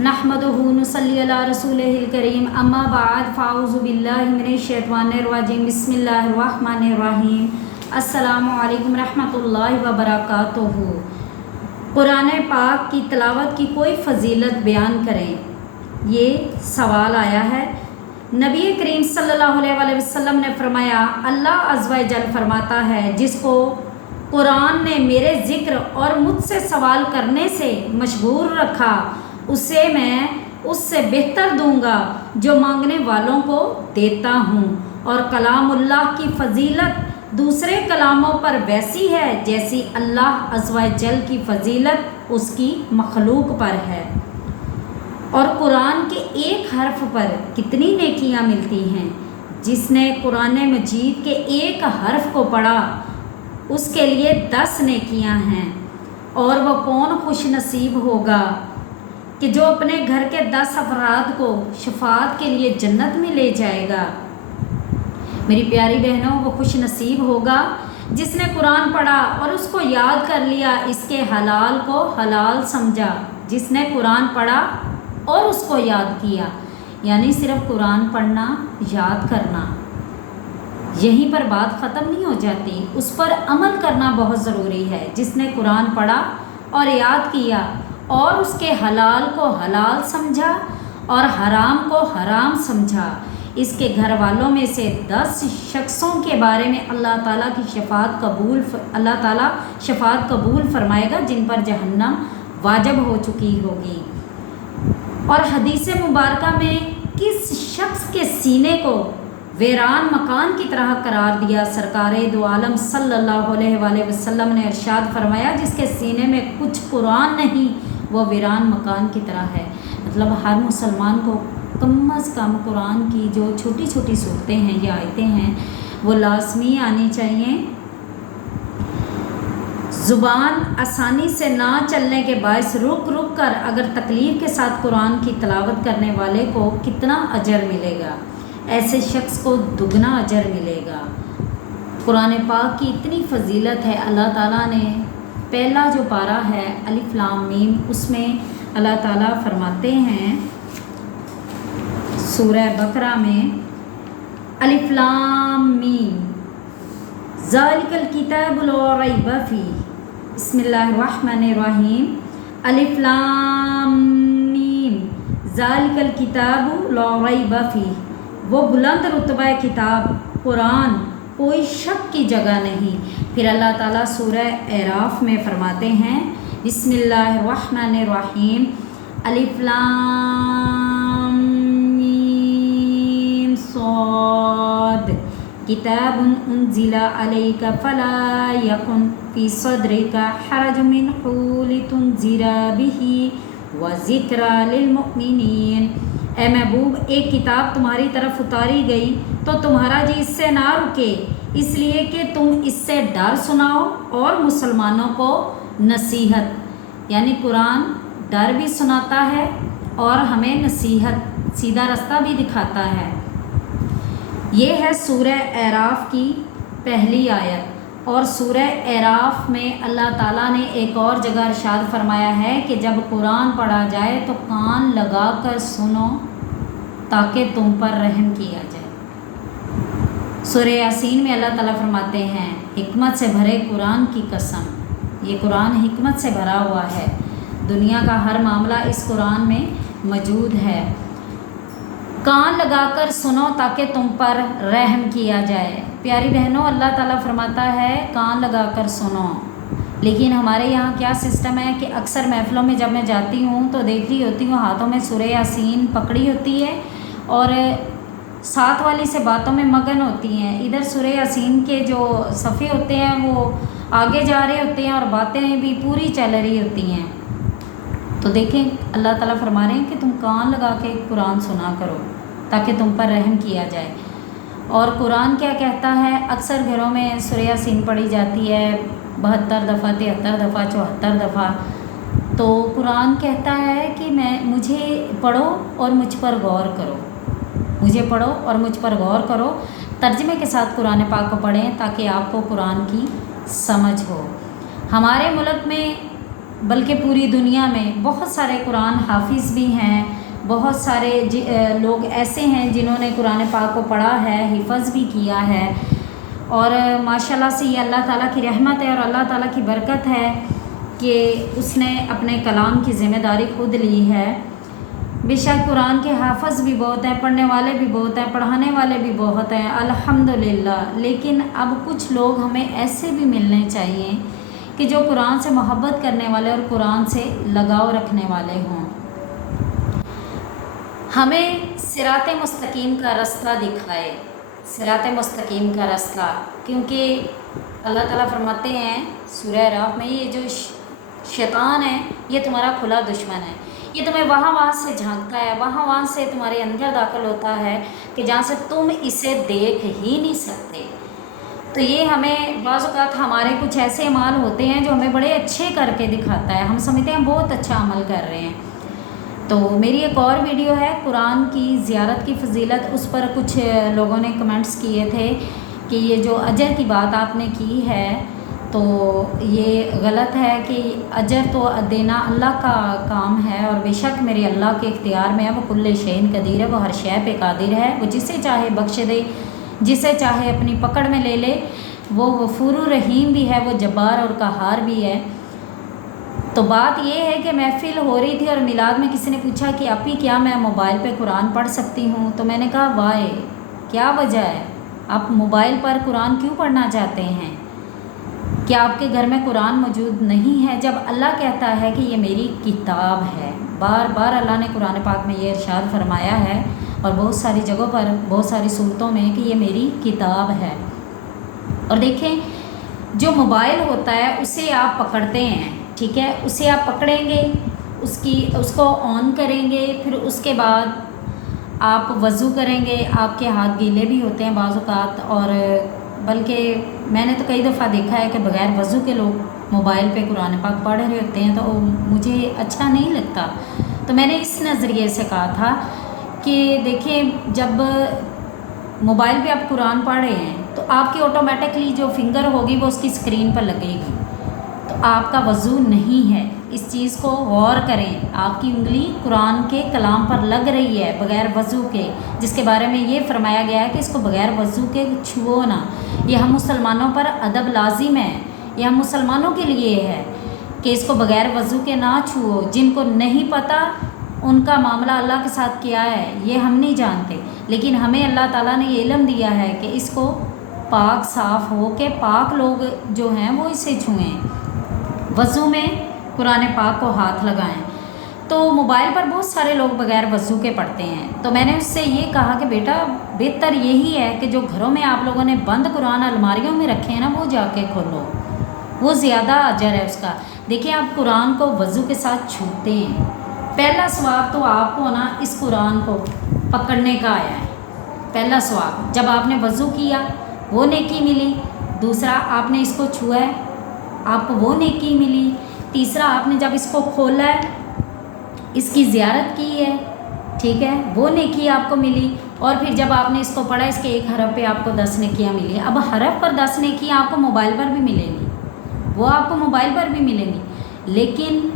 नहमदुहु नुसल्ली अला रसूलिहिल करीम अम्मा बाद फ़ाऊज़ु बिल्लाहि मिनश शैतानिर रजीम बिस्मिल्लाहिर रहीम अस्सलामु अलैकुम रहमतुल्लाहि व बरकातुहू। कुरान पाक की तिलावत की कोई फ़जीलत बयान करें, ये सवाल आया है। नबी करीम सल्लल्लाहु अलैहि वसल्लम ने फरमाया, अल्लाह अज़्ज़ व जल फरमाता है, जिसको कुरान ने मेरे ज़िक्र और मुझसे सवाल करने से मशगूल रखा, उसे मैं उससे बेहतर दूंगा जो मांगने वालों को देता हूँ। और कलामुल्लाह की फ़जीलत दूसरे कलामों पर वैसी है जैसी अल्लाह अज़्ज़ व जल की फ़जीलत उसकी मखलूक पर है। और कुरान के एक हर्फ पर कितनी नेकियां मिलती हैं। जिसने कुरान मजीद के एक हर्फ को पढ़ा उसके लिए 10 नेकियां हैं। और वह कौन खुश नसीब होगा कि जो अपने घर के 10 अफराद को शफाअत के लिए जन्नत में ले जाएगा। मेरी प्यारी बहनों, वो खुश नसीब होगा जिसने कुरान पढ़ा और उसको याद कर लिया, इसके हलाल को हलाल समझा। जिसने कुरान पढ़ा और उसको याद किया, यानी सिर्फ कुरान पढ़ना, याद करना, यहीं पर बात ख़त्म नहीं हो जाती, उस पर अमल करना बहुत ज़रूरी है। जिसने कुरान पढ़ा और याद किया और उसके हलाल को हलाल समझा और हराम को हराम समझा, इसके घर वालों में से 10 शख्सों के बारे में अल्लाह ताला शफाअत कबूल फरमाएगा, जिन पर जहन्नम वाजिब हो चुकी होगी। और हदीस मुबारका में किस शख्स के सीने को वीरान मकान की तरह करार दिया। सरकारे दो आलम सल्लल्लाहु अलैहि वसल्लम ने इरशाद फरमाया, जिसके सीने में कुछ कुरान नहीं वो वीरान मकान की तरह है। मतलब हर मुसलमान को कम अज़ कम कुरान की जो छोटी छोटी सूरतें हैं या आयतें हैं वो लाजमी आनी चाहिए। ज़ुबान आसानी से ना चलने के बायस रुक रुक कर अगर तकलीफ़ के साथ कुरान की तिलावत करने वाले को कितना अजर मिलेगा, ऐसे शख्स को दुगना अजर मिलेगा। कुरान पाक की इतनी फ़जीलत है। अल्लाह ताला ने पहला जो पारा है अलिफ लाम मीम, उसमें अल्लाह ताला फरमाते हैं सूरह बकरा में, अलिफ लाम मीम ज़ालिकल किताबु ला रैब फीह, बिस्मिल्लाहिर्रहमानिर्रहीम, अलिफ लाम मीम ज़ालिकल किताबु ला रैब फीह, वो बुलंद रुतबा किताब कुरान, कोई शक की जगह नहीं। फिर अल्लाह ताला सूरह एराफ में फरमाते हैं, बिस्मिल्लाहिर्रहमानिर्रहीम, अलिफ लाम मीम साद, किताबुन उन्ज़िला अलैका फला यकुन फी सद्रिका हरज मिन्हु लितुन्ज़िरा बिही व ज़िक्रा लिलमुमिनीन। ए महबूब, एक किताब तुम्हारी तरफ उतारी गई तो तुम्हारा जी इससे ना रुके, इसलिए कि तुम इससे डर सुनाओ और मुसलमानों को नसीहत, यानी कुरान डर भी सुनाता है और हमें नसीहत, सीधा रास्ता भी दिखाता है। ये है सूरह एराफ की पहली आयत। और सूरह एराफ में अल्लाह ताला ने एक और जगह इरशाद फरमाया है कि जब कुरान पढ़ा जाए तो कान लगा कर सुनो ताकि तुम पर रहम किया जाए। सूरह यासीन में अल्लाह ताला फरमाते हैं, हिकमत से भरे कुरान की कसम, ये कुरान हिकमत से भरा हुआ है। दुनिया का हर मामला इस कुरान में मौजूद है। कान लगाकर सुनो ताकि तुम पर रहम किया जाए। प्यारी बहनों, अल्लाह ताला फरमाता है कान लगाकर सुनो, लेकिन हमारे यहाँ क्या सिस्टम है कि अक्सर महफ़िलों में जब मैं जाती हूँ तो देख रही होती हूँ हाथों में सूरह यासीन पकड़ी होती है और साथ वाली से बातों में मगन होती हैं। इधर सूरह यासीन के जो सफ़े होते हैं वो आगे जा रहे होते हैं और बातें भी पूरी चल रही होती हैं। तो देखें, अल्लाह ताला फरमा रहे हैं कि तुम कान लगा के कुरान सुना करो ताकि तुम पर रहम किया जाए। और कुरान क्या कहता है, अक्सर घरों में सूरह यासीन पढ़ी जाती है 72 दफ़ा, 73 दफ़ा, 74 दफ़ा। तो कुरान कहता है कि मुझे पढ़ो और मुझ पर गौर करो, मुझे पढ़ो और मुझ पर गौर करो। तर्जमे के साथ कुरान पाक को पढ़ें ताकि आपको कुरान की समझ हो। हमारे मुल्क में بلکہ پوری دنیا میں بہت سارے قرآن حافظ بھی ہیں، بہت سارے لوگ ایسے ہیں جنہوں نے قرآن پاک کو پڑھا ہے، حفظ بھی کیا ہے، اور ماشاءاللہ سے یہ اللہ تعالیٰ کی رحمت ہے اور اللہ تعالیٰ کی برکت ہے کہ اس نے اپنے کلام کی ذمہ داری خود لی ہے۔ بے شک قرآن کے حافظ بھی بہت ہیں، پڑھنے والے بھی بہت ہیں، پڑھانے والے بھی بہت ہیں الحمدللہ، لیکن اب کچھ لوگ ہمیں ایسے بھی ملنے چاہیے کہ جو قرآن سے محبت کرنے والے اور قرآن سے لگاؤ رکھنے والے ہوں۔ ہمیں صراط مستقیم کا راستہ دکھائے، صراط مستقیم کا راستہ، کیونکہ اللہ تعالیٰ فرماتے ہیں سورہ اعراف میں، یہ جو شیطان ہے یہ تمہارا کھلا دشمن ہے، یہ تمہیں وہاں سے جھانکتا ہے، وہاں سے تمہارے اندر داخل ہوتا ہے کہ جہاں سے تم اسے دیکھ ہی نہیں سکتے۔ تو یہ ہمیں بعض اوقات ہمارے کچھ ایسے اعمال ہوتے ہیں جو ہمیں بڑے اچھے کر کے دکھاتا ہے، ہم سمجھتے ہیں بہت اچھا عمل کر رہے ہیں۔ تو میری ایک اور ویڈیو ہے قرآن کی زیارت کی فضیلت، اس پر کچھ لوگوں نے کمنٹس کیے تھے کہ یہ جو اجر کی بات آپ نے کی ہے تو یہ غلط ہے، کہ اجر تو دینا اللہ کا کام ہے، اور بے شک میرے اللہ کے اختیار میں ہے، وہ کل شیء قدیر ہے، وہ ہر شے پہ قادر ہے، وہ جسے چاہے بخش دے، جسے چاہے اپنی پکڑ میں لے لے، وہ غفور الرحیم بھی ہے، وہ جبار اور قہار بھی ہے۔ تو بات یہ ہے کہ محفل ہو رہی تھی اور میلاد میں کسی نے پوچھا کہ اپی کیا میں موبائل پہ قرآن پڑھ سکتی ہوں؟ تو میں نے کہا وائے، کیا وجہ ہے؟ آپ موبائل پر قرآن کیوں پڑھنا چاہتے ہیں؟ کیا آپ کے گھر میں قرآن موجود نہیں ہے؟ جب اللہ کہتا ہے کہ یہ میری کتاب ہے، بار بار اللہ نے قرآن پاک میں یہ ارشاد فرمایا ہے اور بہت ساری جگہوں پر بہت ساری صورتوں میں کہ یہ میری کتاب ہے۔ اور دیکھیں جو موبائل ہوتا ہے اسے آپ پکڑتے ہیں، ٹھیک ہے، اسے آپ پکڑیں گے، اس کو آن کریں گے، پھر اس کے بعد آپ وضو کریں گے، آپ کے ہاتھ گیلے بھی ہوتے ہیں بعض اوقات، اور بلکہ میں نے تو کئی دفعہ دیکھا ہے کہ بغیر وضو کے لوگ موبائل پہ قرآن پاک پڑھ رہے ہوتے ہیں، تو مجھے اچھا نہیں لگتا۔ تو میں نے اس نظریے سے کہا تھا کہ دیکھیں جب موبائل پہ آپ قرآن پڑھ رہے ہیں تو آپ کی آٹومیٹکلی جو فنگر ہوگی وہ اس کی اسکرین پر لگے گی، تو آپ کا وضو نہیں ہے، اس چیز کو غور کریں، آپ کی انگلی قرآن کے کلام پر لگ رہی ہے بغیر وضو کے، جس کے بارے میں یہ فرمایا گیا ہے کہ اس کو بغیر وضو کے چھوؤ نہ۔ یہ ہم مسلمانوں پر ادب لازم ہے، یہ ہم مسلمانوں کے لیے ہے کہ اس کو بغیر وضو کے نہ چھوؤ۔ جن کو نہیں پتہ ان کا معاملہ اللہ کے ساتھ کیا ہے یہ ہم نہیں جانتے، لیکن ہمیں اللہ تعالیٰ نے یہ علم دیا ہے کہ اس کو پاک صاف ہو کے پاک لوگ جو ہیں وہ اسے چھوئیں، وضو میں قرآن پاک کو ہاتھ لگائیں۔ تو موبائل پر بہت سارے لوگ بغیر وضو کے پڑھتے ہیں، تو میں نے اس سے یہ کہا کہ بیٹا بہتر یہی ہے کہ جو گھروں میں آپ لوگوں نے بند قرآن الماریوں میں رکھے ہیں نا وہ جا کے کھولو، وہ زیادہ اجر ہے اس کا۔ دیکھیں آپ قرآن کو وضو کے ساتھ چھوتے ہیں، پہلا ثواب تو آپ کو نا اس قرآن کو پکڑنے کا آیا ہے، پہلا ثواب جب آپ نے وضو کیا وہ نیکی ملی، دوسرا آپ نے اس کو چھوا ہے آپ کو وہ نیکی ملی، تیسرا آپ نے جب اس کو کھولا ہے اس کی زیارت کی ہے، ٹھیک ہے، وہ نیکی آپ کو ملی، اور پھر جب آپ نے اس کو پڑھا اس کے ایک حرف پہ آپ کو 10 نیکیاں ملی۔ اب حرف پر 10 نیکیاں آپ کو موبائل پر بھی ملیں گی، وہ آپ کو موبائل پر بھی ملیں گی، لیکن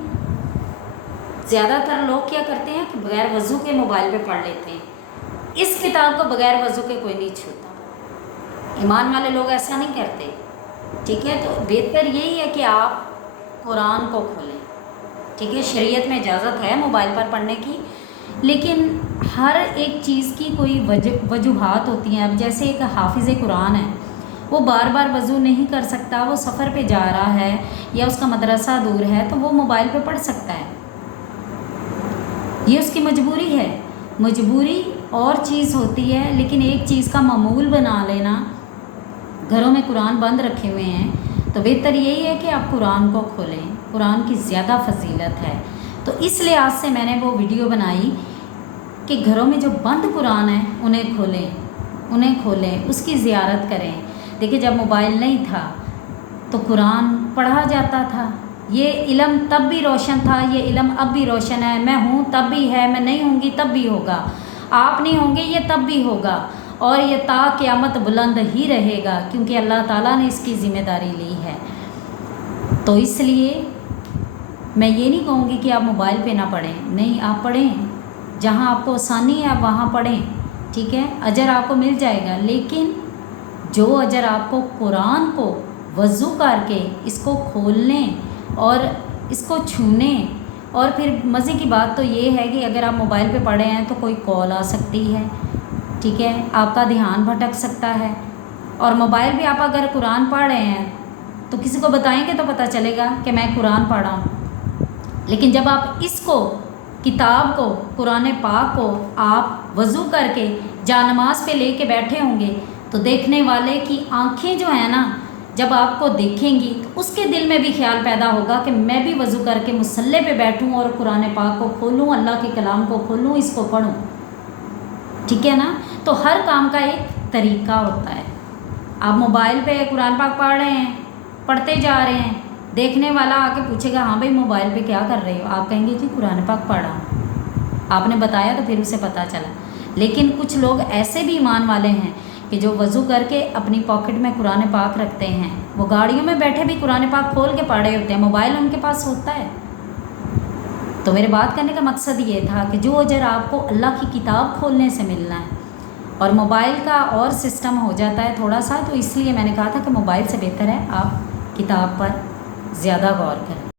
زیادہ تر لوگ کیا کرتے ہیں کہ بغیر وضو کے موبائل پہ پڑھ لیتے ہیں۔ اس کتاب کو بغیر وضو کے کوئی نہیں چھوتا، ایمان والے لوگ ایسا نہیں کرتے، ٹھیک ہے۔ تو بہتر یہی ہے کہ آپ قرآن کو کھولیں، ٹھیک ہے، شریعت میں اجازت ہے موبائل پر پڑھنے کی، لیکن ہر ایک چیز کی کوئی وجوہات ہوتی ہیں۔ اب جیسے ایک حافظ قرآن ہے، وہ بار بار وضو نہیں کر سکتا، وہ سفر پہ جا رہا ہے یا اس کا مدرسہ دور ہے، تو وہ موبائل پہ پڑھ سکتا ہے، یہ اس کی مجبوری ہے۔ مجبوری اور چیز ہوتی ہے، لیکن ایک چیز کا معمول بنا لینا، گھروں میں قرآن بند رکھے ہوئے ہیں، تو بہتر یہی ہے کہ آپ قرآن کو کھولیں، قرآن کی زیادہ فضیلت ہے۔ تو اس لحاظ سے میں نے وہ ویڈیو بنائی کہ گھروں میں جو بند قرآن ہیں انہیں کھولیں، اس کی زیارت کریں۔ دیکھیں جب موبائل نہیں تھا تو قرآن پڑھا جاتا تھا، یہ علم تب بھی روشن تھا، یہ علم اب بھی روشن ہے، میں ہوں تب بھی ہے، میں نہیں ہوں گی تب بھی ہوگا، آپ نہیں ہوں گے یہ تب بھی ہوگا، اور یہ تا قیامت بلند ہی رہے گا، کیونکہ اللہ تعالیٰ نے اس کی ذمہ داری لی ہے۔ تو اس لیے मैं ये नहीं कहूँगी कि आप मोबाइल पे ना पढ़ें, नहीं आप पढ़ें, जहाँ आपको आसानी है आप वहाँ पढ़ें, ठीक है, अजर आपको मिल जाएगा। लेकिन जो अजर आपको कुरान को वज़ू करके इसको खोलने और इसको छूने, और फिर मज़े की बात तो ये है कि अगर आप मोबाइल पे पढ़े हैं तो कोई कॉल आ सकती है, ठीक है, आपका ध्यान भटक सकता है। और मोबाइल पे आप अगर कुरान पढ़ रहे हैं तो किसी को बताएंगे तो पता चलेगा कि मैं कुरान पढ़ा हूँ। लेकिन जब आप इसको, किताब को, कुरान पाक को आप वज़ू करके जानमाज़ पे लेके बैठे होंगे तो देखने वाले की आंखें जो है ना, जब आपको देखेंगी तो उसके दिल में भी ख्याल पैदा होगा कि मैं भी वज़ू करके मुसल्ले पे बैठूं और कुरान पाक को खोलूं, अल्लाह के कलाम को खोलूं, इसको पढूं, ठीक है ना। तो हर काम का एक तरीका होता है। आप मोबाइल पे कुरान पाक पढ़ रहे हैं, पढ़ते जा रहे हैं, देखने वाला आके पूछेगा हाँ भाई मोबाइल पे क्या कर रहे हो, आप कहेंगे जी कुरान पाक पढ़ा, आपने बताया तो फिर उसे पता चला। लेकिन कुछ लोग ऐसे भी ईमान वाले हैं कि जो वज़ू करके अपनी पॉकेट में कुरान पाक रखते हैं, वो गाड़ियों में बैठे भी कुरान पाक खोल के पढ़ रहे होते हैं, मोबाइल उनके पास होता है। तो मेरे बात करने का मकसद ये था कि जो अजर आपको अल्लाह की किताब खोलने से मिलना है, और मोबाइल का और सिस्टम हो जाता है थोड़ा सा, तो इसलिए मैंने कहा था कि मोबाइल से बेहतर है आप किताब पर ज़्यादा गौर करें।